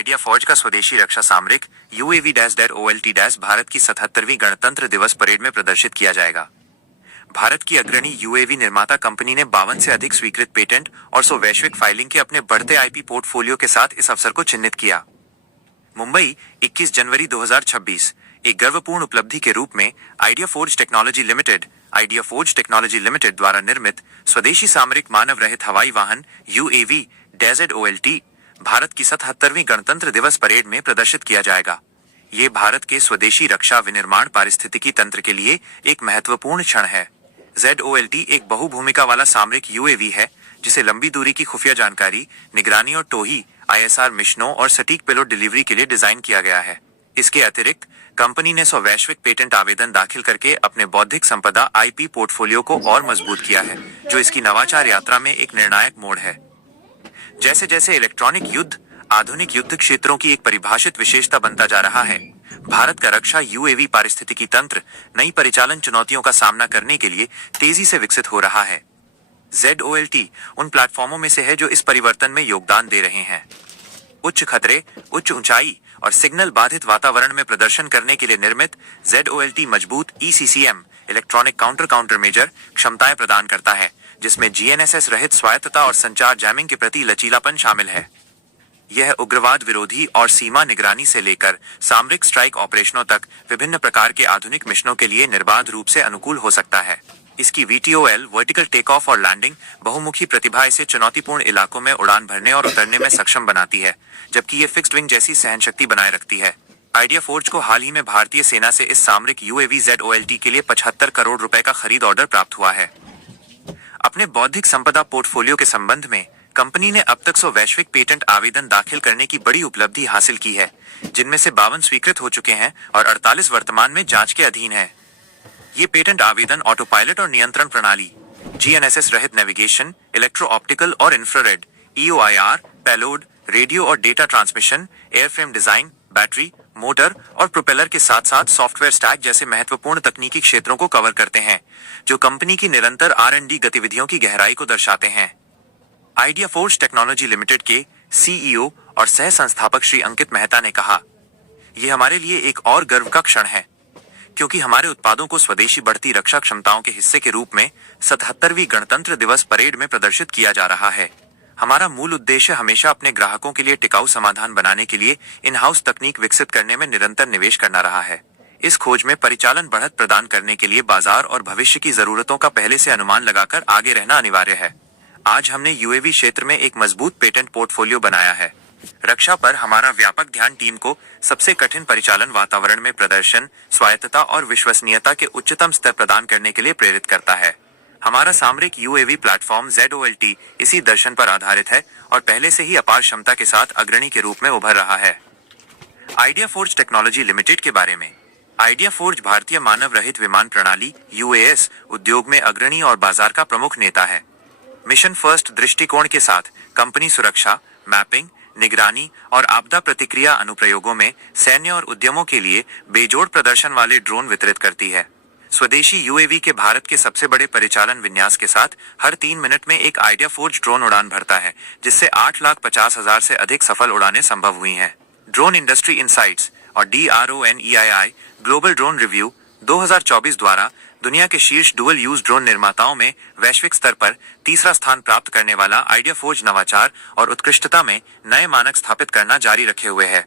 Idea फौज का स्वदेशी रक्षा सामरिक UAV-OLT- भारत की 77वीं गणतंत्र दिवस परेड में प्रदर्शित किया जाएगा। भारत की अग्रणी यूएवी निर्माता कंपनी ने 52 से अधिक स्वीकृत पेटेंट और 100 वैश्विक फाइलिंग के अपने बढ़ते आईपी पोर्टफोलियो के साथ इस अवसर को चिन्हित किया। मुंबई, 21 जनवरी 2026। एक गर्वपूर्ण उपलब्धि के रूप में आइडिया फोर्ज टेक्नोलॉजी लिमिटेड द्वारा निर्मित स्वदेशी सामरिक मानव रहित हवाई वाहन UAV-OLT भारत की 77वीं गणतंत्र दिवस परेड में प्रदर्शित किया जाएगा। ये भारत के स्वदेशी रक्षा विनिर्माण पारिस्थितिकी तंत्र के लिए एक महत्वपूर्ण क्षण है। ZOLT एक बहुभूमिका वाला सामरिक UAV है जिसे लंबी दूरी की खुफिया जानकारी, निगरानी और टोही ISR मिशनों और सटीक पेलोड डिलीवरी के लिए डिजाइन किया गया है। इसके अतिरिक्त कंपनी ने 100 वैश्विक पेटेंट आवेदन दाखिल करके अपने बौद्धिक संपदा IP पोर्टफोलियो को और मजबूत किया है, जो इसकी नवाचार यात्रा में एक निर्णायक मोड़ है। जैसे जैसे इलेक्ट्रॉनिक युद्ध आधुनिक युद्ध क्षेत्रों की एक परिभाषित विशेषता बनता जा रहा है, भारत का रक्षा UAV पारिस्थितिकी तंत्र नई परिचालन चुनौतियों का सामना करने के लिए तेजी से विकसित हो रहा है। ZOLT उन प्लेटफॉर्मों में से है जो इस परिवर्तन में योगदान दे रहे हैं। उच्च खतरे, उच्च ऊंचाई और सिग्नल बाधित वातावरण में प्रदर्शन करने के लिए निर्मित ZOLT मजबूत ECCM इलेक्ट्रॉनिक काउंटर मेजर क्षमताएं प्रदान करता है, जिसमें GNSS रहित स्वायत्तता और संचार जैमिंग के प्रति लचीलापन शामिल है। यह उग्रवाद विरोधी और सीमा निगरानी से लेकर सामरिक स्ट्राइक ऑपरेशनों तक विभिन्न प्रकार के आधुनिक मिशनों के लिए निर्बाध रूप से अनुकूल हो सकता है। इसकी VTOL वर्टिकल टेक ऑफ और लैंडिंग बहुमुखी प्रतिभा इसे चुनौतीपूर्ण इलाकों में उड़ान भरने और उतरने में सक्षम बनाती है, जबकि ये फिक्स्ड विंग जैसी सहनशक्ति बनाए रखती है। आइडिया फोर्ज को हाल ही में भारतीय सेना से इस सामरिक UAV ZOLT के लिए 75 करोड़ रुपए का खरीद ऑर्डर प्राप्त हुआ है। अपने बौद्धिक संपदा पोर्टफोलियो के संबंध में कंपनी ने अब तक 100 वैश्विक पेटेंट आवेदन दाखिल करने की बड़ी उपलब्धि हासिल की है, जिनमें से 52 स्वीकृत हो चुके हैं और 48 वर्तमान में जांच के अधीन है। ये पेटेंट आवेदन ऑटो पायलट और नियंत्रण प्रणाली, GNSS रहित नेविगेशन, इलेक्ट्रो ऑप्टिकल और इंफ्रारेड, EOIR, पेलोड, रेडियो और data transmission, airframe design, battery, motor और प्रोपेलर के साथ साथ सॉफ्टवेयर स्टैक जैसे महत्वपूर्ण तकनीकी क्षेत्रों को कवर करते हैं, जो कंपनी की निरंतर R&D गतिविधियों की गहराई को दर्शाते हैं। आइडिया फोर्ज टेक्नोलॉजी लिमिटेड के CEO और सह संस्थापक श्री अंकित मेहता ने कहा, यह हमारे लिए एक और गर्व का क्षण है, क्योंकि हमारे उत्पादों को स्वदेशी बढ़ती रक्षा क्षमताओं के हिस्से के रूप में 77वीं गणतंत्र दिवस परेड में प्रदर्शित किया जा रहा है। हमारा मूल उद्देश्य हमेशा अपने ग्राहकों के लिए टिकाऊ समाधान बनाने के लिए इन हाउस तकनीक विकसित करने में निरंतर निवेश करना रहा है। इस खोज में परिचालन बढ़त प्रदान करने के लिए बाजार और भविष्य की जरूरतों का पहले से अनुमान लगाकर आगे रहना अनिवार्य है। आज हमने UAV क्षेत्र में एक मजबूत पेटेंट पोर्टफोलियो बनाया है। रक्षा पर हमारा व्यापक ध्यान टीम को सबसे कठिन परिचालन वातावरण में प्रदर्शन, स्वायत्तता और विश्वसनीयता के उच्चतम स्तर प्रदान करने के लिए प्रेरित करता है। हमारा सामरिक UAV प्लेटफॉर्म ZOLT इसी दर्शन पर आधारित है और पहले से ही अपार क्षमता के साथ अग्रणी के रूप में उभर रहा है। आइडिया फोर्ज टेक्नोलॉजी लिमिटेड के बारे में। आइडिया फोर्ज भारतीय मानव रहित विमान प्रणाली UAS उद्योग में अग्रणी और बाजार का प्रमुख नेता है। मिशन फर्स्ट दृष्टिकोण के साथ कंपनी सुरक्षा, मैपिंग, निगरानी और आपदा प्रतिक्रिया अनुप्रयोगों में सैन्य और उद्यमों के लिए बेजोड़ प्रदर्शन वाले ड्रोन वितरित करती है। स्वदेशी UAV के भारत के सबसे बड़े परिचालन विन्यास के साथ हर 3 मिनट में एक आइडिया फोर्ज ड्रोन उड़ान भरता है, जिससे 8,50,000 से अधिक सफल उड़ानें संभव हुई हैं। ड्रोन इंडस्ट्री इनसाइट्स और DRONEII ग्लोबल ड्रोन रिव्यू 2024 द्वारा दुनिया के शीर्ष डुअल यूज ड्रोन निर्माताओं में वैश्विक स्तर पर तीसरा स्थान प्राप्त करने वाला आइडिया फोर्ज नवाचार और उत्कृष्टता में नए मानक स्थापित करना जारी रखे हुए है।